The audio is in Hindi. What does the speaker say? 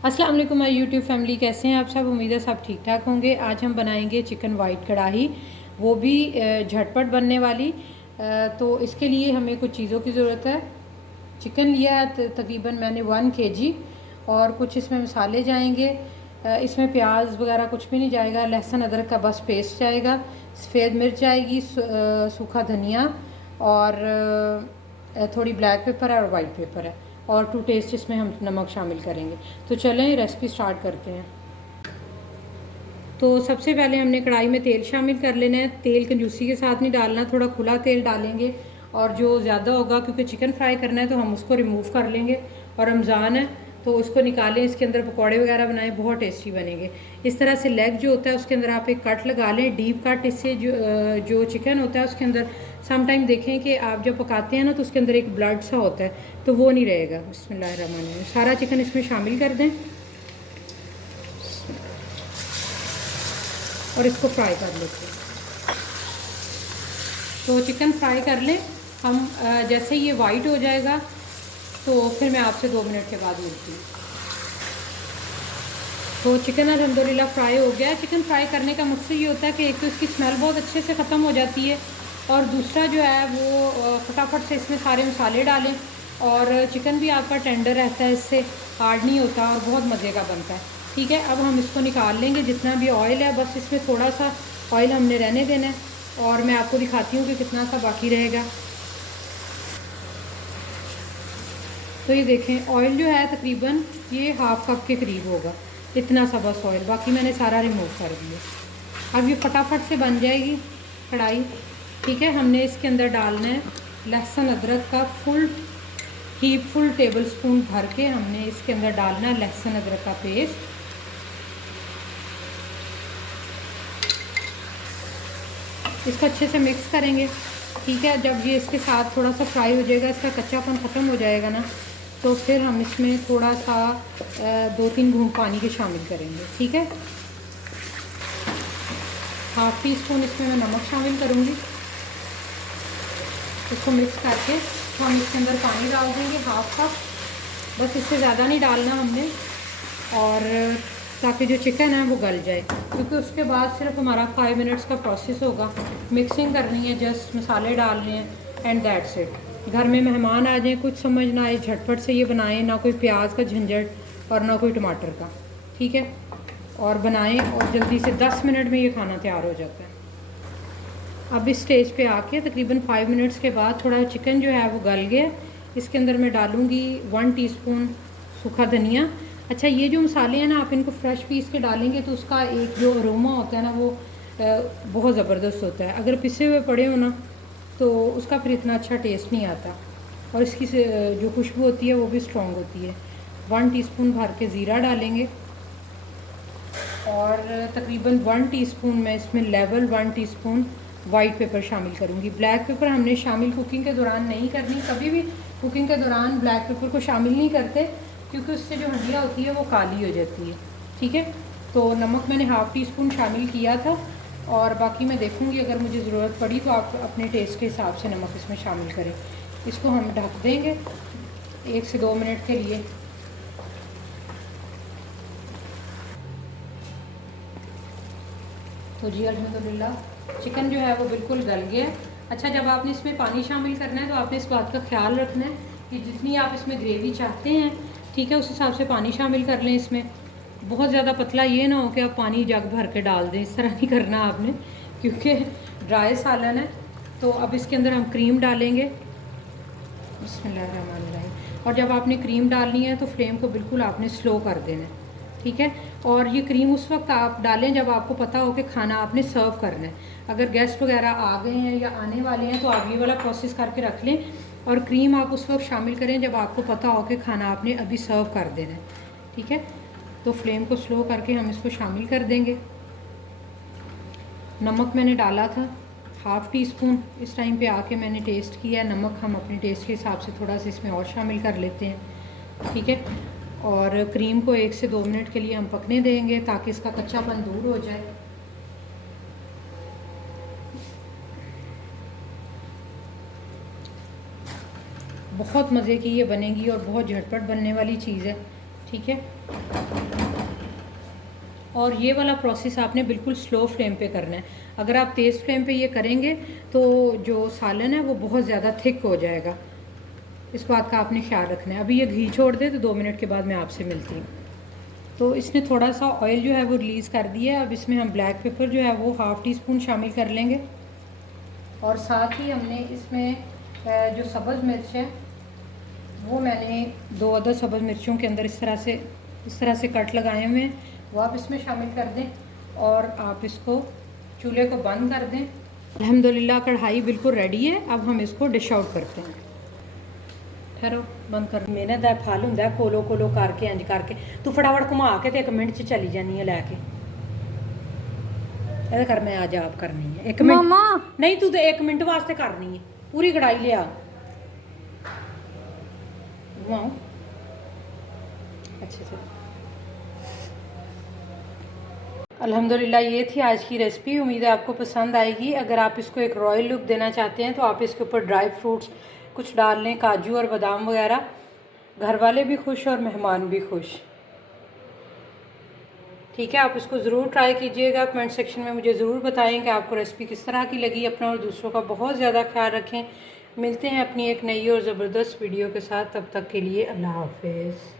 अस्सलाम वालेकुम माय यूट्यूब फैमिली, कैसे हैं आप सब। उम्मीद है सब ठीक ठाक होंगे। आज हम बनाएंगे चिकन वाइट कढ़ाई, वो भी झटपट बनने वाली। तो इसके लिए हमें कुछ चीज़ों की ज़रूरत है। चिकन लिया है तकरीबन मैंने 1 kg, और कुछ इसमें मसाले जाएंगे। इसमें प्याज वगैरह कुछ भी नहीं जाएगा, लहसुन अदरक का बस पेस्ट जाएगा, सफ़ेद मिर्च जाएगी, सूखा धनिया, और थोड़ी ब्लैक पेपर है और वाइट पेपर है, और टू टेस्ट इसमें हम नमक शामिल करेंगे। तो चलें रेसिपी स्टार्ट करते हैं। तो सबसे पहले हमने कढ़ाई में तेल शामिल कर लेना है। तेल कंजूसी के साथ नहीं डालना, थोड़ा खुला तेल डालेंगे, और जो ज़्यादा होगा क्योंकि चिकन फ्राई करना है तो हम उसको रिमूव कर लेंगे। और रमज़ान है तो उसको निकालें, इसके अंदर पकौड़े वगैरह बनाएं, बहुत टेस्टी बनेंगे। इस तरह से लेग जो होता है उसके अंदर आप एक कट लगा लें, डीप कट। इससे जो चिकन होता है उसके अंदर सम टाइम देखें कि आप जब पकाते हैं ना तो उसके अंदर एक ब्लड सा होता है, तो वो नहीं रहेगा। बिस्मिल्लाहिर्रहमानिर्रहीम। सारा चिकन इसमें शामिल कर दें और इसको फ्राई कर लेते हैं। तो चिकन फ्राई कर लें हम। जैसे ये वाइट हो जाएगा तो फिर मैं आपसे 2 मिनट के बाद मिलती हूँ। तो चिकन अल्हम्दुलिल्लाह फ्राई हो गया। चिकन फ्राई करने का मकसद ये होता है कि एक तो इसकी स्मेल बहुत अच्छे से ख़त्म हो जाती है, और दूसरा जो है वो फटाफट से इसमें सारे मसाले डालें, और चिकन भी आपका टेंडर रहता है, इससे हार्ड नहीं होता और बहुत मज़े का बनता है। ठीक है, अब हम इसको निकाल लेंगे। जितना भी ऑयल है बस इसमें थोड़ा सा ऑयल हमने रहने देना है, और मैं आपको दिखाती हूँ कि कितना सा बाकी रहेगा। तो ये देखें, ऑयल जो है तकरीबन ये हाफ़ कप के करीब होगा, इतना सा बस ऑयल, बाकी मैंने सारा रिमूव कर दिया। अब ये फटाफट से बन जाएगी कढ़ाई। ठीक है, हमने इसके अंदर डालना है लहसुन अदरक का फुल टेबल स्पून भर के हमने इसके अंदर डालना है लहसुन अदरक का पेस्ट। इसको अच्छे से मिक्स करेंगे। ठीक है, जब ये इसके साथ थोड़ा सा फ्राई हो जाएगा, इसका कच्चापन ख़त्म हो जाएगा ना, तो फिर हम इसमें थोड़ा सा 2-3 घूंट पानी के शामिल करेंगे। ठीक है, हाफ़ टी स्पून इसमें मैं नमक शामिल करूँगी। इसको मिक्स करके तो हम इसके अंदर पानी डाल देंगे, हाफ़ कप, बस इससे ज़्यादा नहीं डालना हमने, और ताकि जो चिकन है वो गल जाए, क्योंकि उसके बाद सिर्फ हमारा 5 मिनट्स का प्रोसेस होगा। मिक्सिंग करनी है, जस्ट मसाले डालने हैं, एंड दैट्स इट। घर में मेहमान आ जाएं, कुछ समझ ना आए, झटपट से ये बनाएं, ना कोई प्याज का झंझट और ना कोई टमाटर का। ठीक है, और बनाएं, और जल्दी से 10 मिनट में ये खाना तैयार हो जाता है। अब इस स्टेज पे आके तकरीबन 5 मिनट्स के बाद थोड़ा चिकन जो है वो गल गया। इसके अंदर मैं डालूँगी 1 टीस्पून सूखा धनिया। अच्छा, ये जो मसाले हैं ना, आप इनको फ्रेश पीस के डालेंगे तो उसका एक जो अरोमा होता है ना, वो बहुत ज़बरदस्त होता है। अगर पिसे हुए पड़े हो ना तो उसका फिर इतना अच्छा टेस्ट नहीं आता, और इसकी जो खुशबू होती है वो भी स्ट्रॉन्ग होती है। 1 टीस्पून भर के ज़ीरा डालेंगे, और तकरीबन 1 टीस्पून मैं इसमें लेवल 1 टीस्पून वाइट पेपर शामिल करूँगी। ब्लैक पेपर हमने शामिल कुकिंग के दौरान नहीं करनी, कभी भी कुकिंग के दौरान ब्लैक पेपर को शामिल नहीं करते, क्योंकि उससे जो हड्डियाँ होती है वो काली हो जाती है। ठीक है, तो नमक मैंने हाफ़ टी स्पून शामिल किया था, और बाकी मैं देखूँगी अगर मुझे ज़रूरत पड़ी तो आप अपने टेस्ट के हिसाब से नमक इसमें शामिल करें। इसको हम ढक देंगे 1 से 2 मिनट के लिए। तो जी अल्हम्दुलिल्लाह चिकन जो है वो बिल्कुल गल गया। अच्छा, जब आपने इसमें पानी शामिल करना है तो आपने इस बात का ख्याल रखना है कि जितनी आप इसमें ग्रेवी चाहते हैं, ठीक है, उस हिसाब से पानी शामिल कर लें इसमें। बहुत ज़्यादा पतला ये ना हो कि आप पानी जग भर के डाल दें, इस तरह नहीं करना आपने, क्योंकि ड्राई सालन है। तो अब इसके अंदर हम क्रीम डालेंगे, बिस्मिल्लाहिर्रहमानिर्रहीम। और जब आपने क्रीम डालनी है तो फ्लेम को बिल्कुल आपने स्लो कर देना है। ठीक है, और ये क्रीम उस वक्त आप डालें जब आपको पता हो कि खाना आपने सर्व करना है। अगर गेस्ट वगैरह आ गए हैं या आने वाले हैं तो आप ये वाला प्रोसेस करके रख लें, और क्रीम आप उस वक्त शामिल करें जब आपको पता हो कि खाना आपने अभी सर्व कर देना है। ठीक है, तो फ्लेम को स्लो करके हम इसको शामिल कर देंगे। नमक मैंने डाला था हाफ़ टी स्पून, इस टाइम पे आके मैंने टेस्ट किया। नमक हम अपने टेस्ट के हिसाब से थोड़ा सा इसमें और शामिल कर लेते हैं। ठीक है, और क्रीम को 1 से 2 मिनट के लिए हम पकने देंगे ताकि इसका कच्चापन दूर हो जाए। बहुत मज़े की ये बनेगी और बहुत झटपट बनने वाली चीज़ है। ठीक है। और ये वाला प्रोसेस आपने बिल्कुल स्लो फ्लेम पे करना है। अगर आप तेज़ फ्लेम पे ये करेंगे तो जो सालन है वो बहुत ज़्यादा थिक हो जाएगा। इस बात का आपने ख्याल रखना है। अभी ये घी छोड़ दे तो 2 मिनट के बाद मैं आपसे मिलती हूँ। तो इसने थोड़ा सा ऑयल जो है वो रिलीज़ कर दिया है। अब इसमें हम ब्लैक पेपर जो है वो हाफ़ टी स्पून शामिल कर लेंगे। और साथ ही हमने इसमें जो सब्ज़ मिर्च है वो मैंने 2 अदद सब्ज़ मिर्चों के अंदर इस तरह से कट लगाए हुए हैं, वो आप इसमें शामिल कर दें और आप इसको चूल्हे को बंद कर दें। अल्हम्दुलिल्लाह कढ़ाई बिल्कुल रेडी है। अब हम इसको डिश आउट करते हैं। ठहरो, बंद कर। मेहनत दा फल हुंदा है, कोलो कोलो करके इंज करके तू फटाफट घुमा के ते 1 मिनट च चली जानी है लैके। ऐसा कर, मैं आज आप करनी है 1 मिनट। मामा नहीं, तू तो 1 मिनट वास्ते करनी है। पूरी कढ़ाई लिया घुमाओ। अच्छा अच्छा। अल्हम्दुलिल्लाह ये थी आज की रेसिपी। उम्मीद है आपको पसंद आएगी। अगर आप इसको एक रॉयल लुक देना चाहते हैं तो आप इसके ऊपर ड्राई फ्रूट्स कुछ डाल लें, काजू और बादाम वगैरह। घर वाले भी खुश और मेहमान भी खुश। ठीक है, आप इसको ज़रूर ट्राई कीजिएगा। कमेंट सेक्शन में मुझे ज़रूर बताएं कि आपको रेसिपी किस तरह की लगी। अपना और दूसरों का बहुत ज़्यादा ख्याल रखें। मिलते हैं अपनी एक नई और ज़बरदस्त वीडियो के साथ। तब तक के लिए अल्लाह हाफ़िज़।